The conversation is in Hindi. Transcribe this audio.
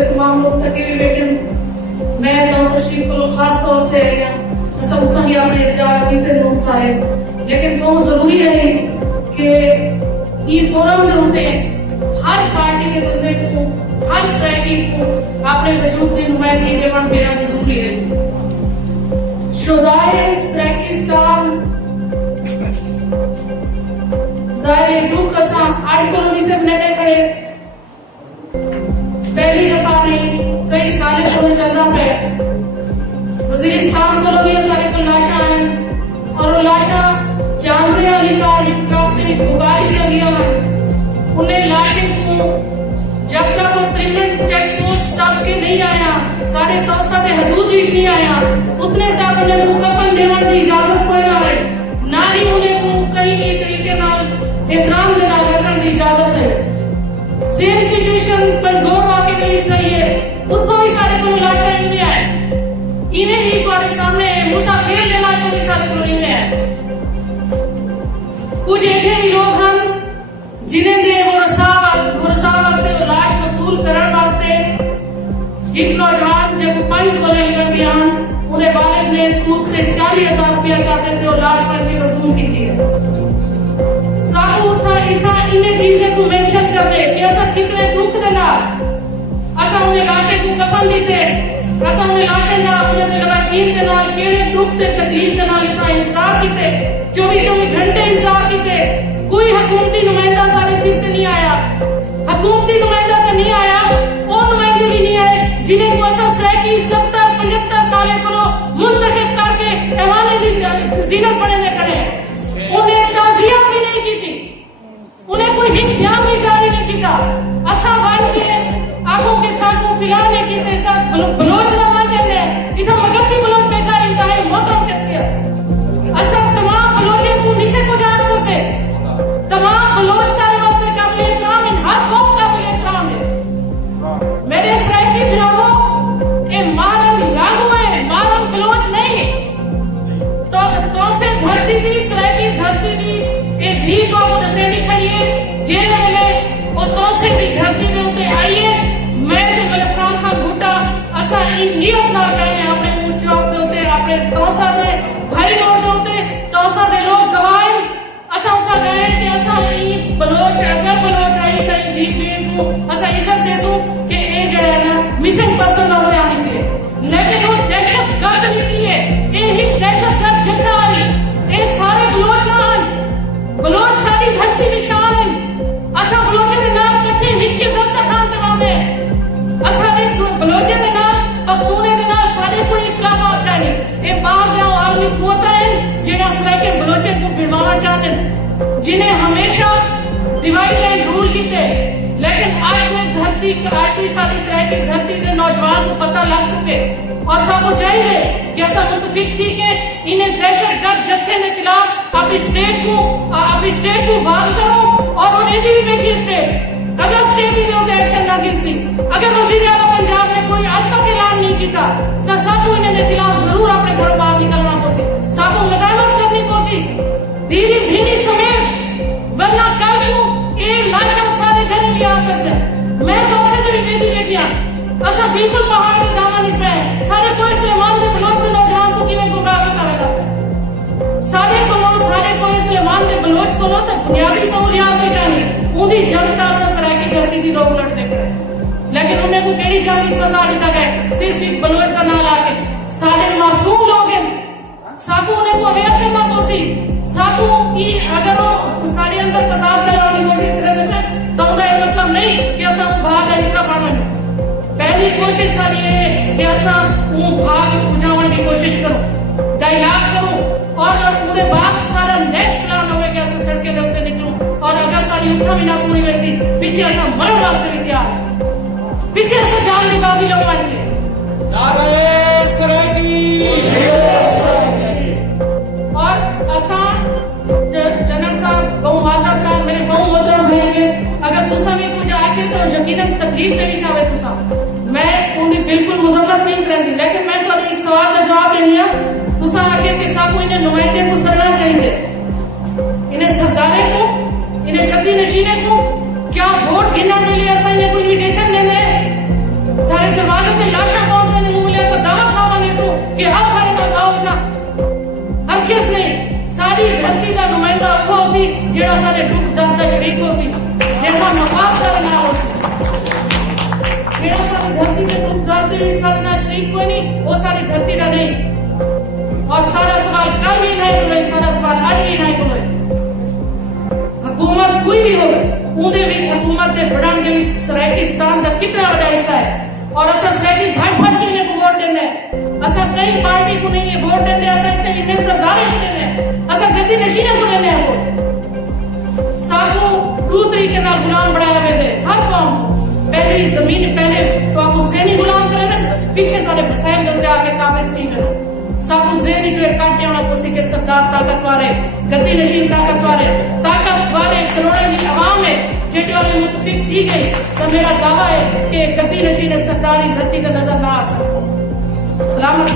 के तमाम लोग थके भी बैठे मैं कौंसल शरीफ को खास तौर पे ऐसा उतना ही अपने इजाजत दीते लोग सारे लेकिन बहुत जरूरी है कि ये फोरम के होते हर पार्टी के बंदे को हर सहयोगी को अपने वजूद की नुमाइंदगी देना बेहद जरूरी है। शोधाए सराकिस्तान दायरे दुख कसा आज कॉलोनी से बने खड़े पहली दफा नहीं कई साल को चलता है वजीरिस्तान को भी सारे को लाशा है और वो लाशा जानवरे वाली का प्राप्ति गुबारी लगी है उन्हें लाशें को जब तक वो त्रिमन चेक पोस्ट तक के नहीं आया सारे तौसा के हदूद भी नहीं आया उतने तक उन्हें मुकफन देने की इजाजत कोई ना है ना ही उन्हें कहीं भी तरीके नाल एहतराम देना करने की इजाजत है। सेम सिचुएशन पर गौर वाकई के लिए चाहिए उतो ही सारे को लाशा इनमें आए इन्हें ही हमारे सामने मुसाफिर ले लाशों की सारे को इनमें है कुछ ऐसे भी लोग हैं जिन्हें दे वरसा वास्ते लाश वसूल करने वास्ते एक नौजवान जब 5 तोले लेकर गया उन्हें वालिद ने सूद से 40,000 रुपया चाहते थे और लाश पर भी वसूल की थी साहू उठा इतना इन्हें चीजें को मेंशन करते कि ऐसा कितने दुख देना असा उन्हें लाशें को कफन देते असा उन्हें लाशें ना उन्हें लगा कीन के नाल केड़े दुख ते तकलीफ के नाल इतना इंतजार कीते 24 घंटे इंतजार कीते कोई हुकूमती नुमाइंदा सारे सीट नहीं आया हुकूमती नुमाइंदा तो नहीं आया वो नुमाइंदे भी नहीं आए जिन्हें को असा सराकी 70-75 साल को मुंतखब करके ऐवाने दी ज़ीनत पढ़ने खड़े उन्हें ताज़िया भी नहीं की थी उन्हें कोई हित बयान भी जारी नहीं किया असा वाल के आगों के साथ को फिलाने की ते साथ बलोच ना चले इधर मगसी बलोच बैठा इंतहाई मोहतरम शख्सियत असा तमाम बलोचे को निसे को जान सकते तमाम बलोच सारे वास्ते काबिल एहतराम इन हर कौम काबिल एहतराम है मेरे सराकी बिरादरों ये मारम लागू है मारम बलोच नहीं तो से धरती दी सराकी धरती दी ये धी को वो नसेरी खड़ी है जेने मिले वो तो से दी धरती के ऊपर आइए मैं तो मेरे प्राण का घुटा असा ये अपना गए अपने ऊंचों के ऊपर अपने तौसा दे भाई लोग होते तौसा दे लोग गवाए असा उनका गए कि असा ये बलोच अगर बलोच आई कहीं बीच में को असा इज्जत देसू कि ये जो है ना मिसिंग पर्सन हो से आने के लेकिन वो दहशत गर्द निकली है ये ही दहशत गर्द झंडा आई ये सारे बलोच ना बलोच सारी धरती निशान है असा बलोचे के नाम कट्टे निक्के दस्तखान के मामले असा ने बलोचे के नाम पख्तूने के नाम सारे कोई इख्तिलाफ जाने ये बाहर जाओ आदमी कोता है जिन्हें असरा के बलोचे को गिरवाना चाहते जिन्हें हमेशा डिवाइड एंड रूल की थे लेकिन आज के धरती आती सारी सराय की धरती के नौजवान को पता लग चुके और सबको चाहिए कि ऐसा मुतफिक थी कि इन्हें दहशत गर्द जत्थे के खिलाफ अपनी स्टेट को वार करो और उन्हें भी देखिए स्टेट अगर स्टेट ही होते एक्शन ना गिनसी अगर वजीर आला पंजाब ने कोई आज तक ऐलान नहीं किया तो सबको इन्हें खिलाफ जरूर अपने घरों बाहर निकलना पोसी सबको मजामत करनी पोसी दीदी भीनी समेत वरना कल को ये लाशा सारे घर भी आ सकते मैं तो से भी बेटी बेटियां असा बिल्कुल पहाड़ के दामन निकले हैं सारे कोई सुलेमान के बलोच के नौजवान को किਵੇਂ गुमराह करेगा सारे कोई सुलेमान के बलोच को तो बुनियादी सहूलियात भी नहीं उनकी जनता से सराकी धरती की लोग लड़ते पड़े लेकिन उन्हें को केड़ी जाति फसा दिया गया सिर्फ एक बलोच का नाम लाके सारे मासूम लोग हैं साकू उन्हें को अवेयर करना पोसी साकू की अगर वो सारे अंदर फसाद करने की कोशिश कर देते तो उनका ये मतलब नहीं कि असा भाग का हिस्सा बनना पहली कोशिश सारी है कि असा वो भाग बुझाने की कोशिश करो डायलॉग करो और पूरे बाद सारा नेक्स्ट प्लान होवे कि असा सड़के के ऊपर निकलूं और अगर सारी उठा भी ना सुनी वैसी पीछे असा मरण वास्ते भी तैयार पीछे असा जान की बाजी लोग बन गए नारे सराकी और असा जनरल साहब बहु माजरत का मेरे बहु मोहतरम भाई अगर तुसा भी कुछ आके तो यकीनन तकलीफ नहीं चाहे तुसा मैं उन्हें बिल्कुल मुजम्मत नहीं करेंगी लेकिन मैं तो एक सवाल का जवाब दे दिया तुसा आके कि साकू इन्हें नुमाइंदे को सरना चाहिए इन्हें सरदारे को इन्हें कदी नशीने को क्या वोट गिनने के लिए ऐसा इन्हें कोई इन्विटेशन देने कि आओ सारे नाल आओ इतना हर किस नहीं सारी धरती का नुमाइंदा वो सी जेड़ा सारे दुख दर्द का शरीक हो सी जेड़ा मफाद सारे नाल हो सी जेड़ा सारी धरती के दुख दर्द में सारे नाल शरीक कोई नहीं वो सारी धरती का नहीं। और सारा सवाल कल भी नहीं बोले सारा सवाल आज भी नहीं बोले हुकूमत कोई भी हो उनके बीच हुकूमत के बढ़ाने के बीच सरायकिस्तान का कितना बड़ा हिस्सा है। और असा सरायकी भाई भाई ने को वोट देना है असा कई पार्टी को नहीं है वोट देते असा इतने सरदारे को देना है असा गद्दी नशीने को देना है वोट सानू दो तरीके ना गुलाम बनाया गए थे हर कौम पहले जमीन पहले तो आपको ज़हनी गुलाम करे ना पीछे तारे मसाइल दे आके काबिज नहीं करना सानू ज़हनी जो काटे होना कोसी के सरदार ताकतवर है गद्दी नशीन ताकतवर है करोड़ों की आवाम है जेटे वाले मुतफिक थी गई तो मेरा दावा है कि गद्दी नशीन सरदारी धरती का नजर ना आ सकता। सलामत।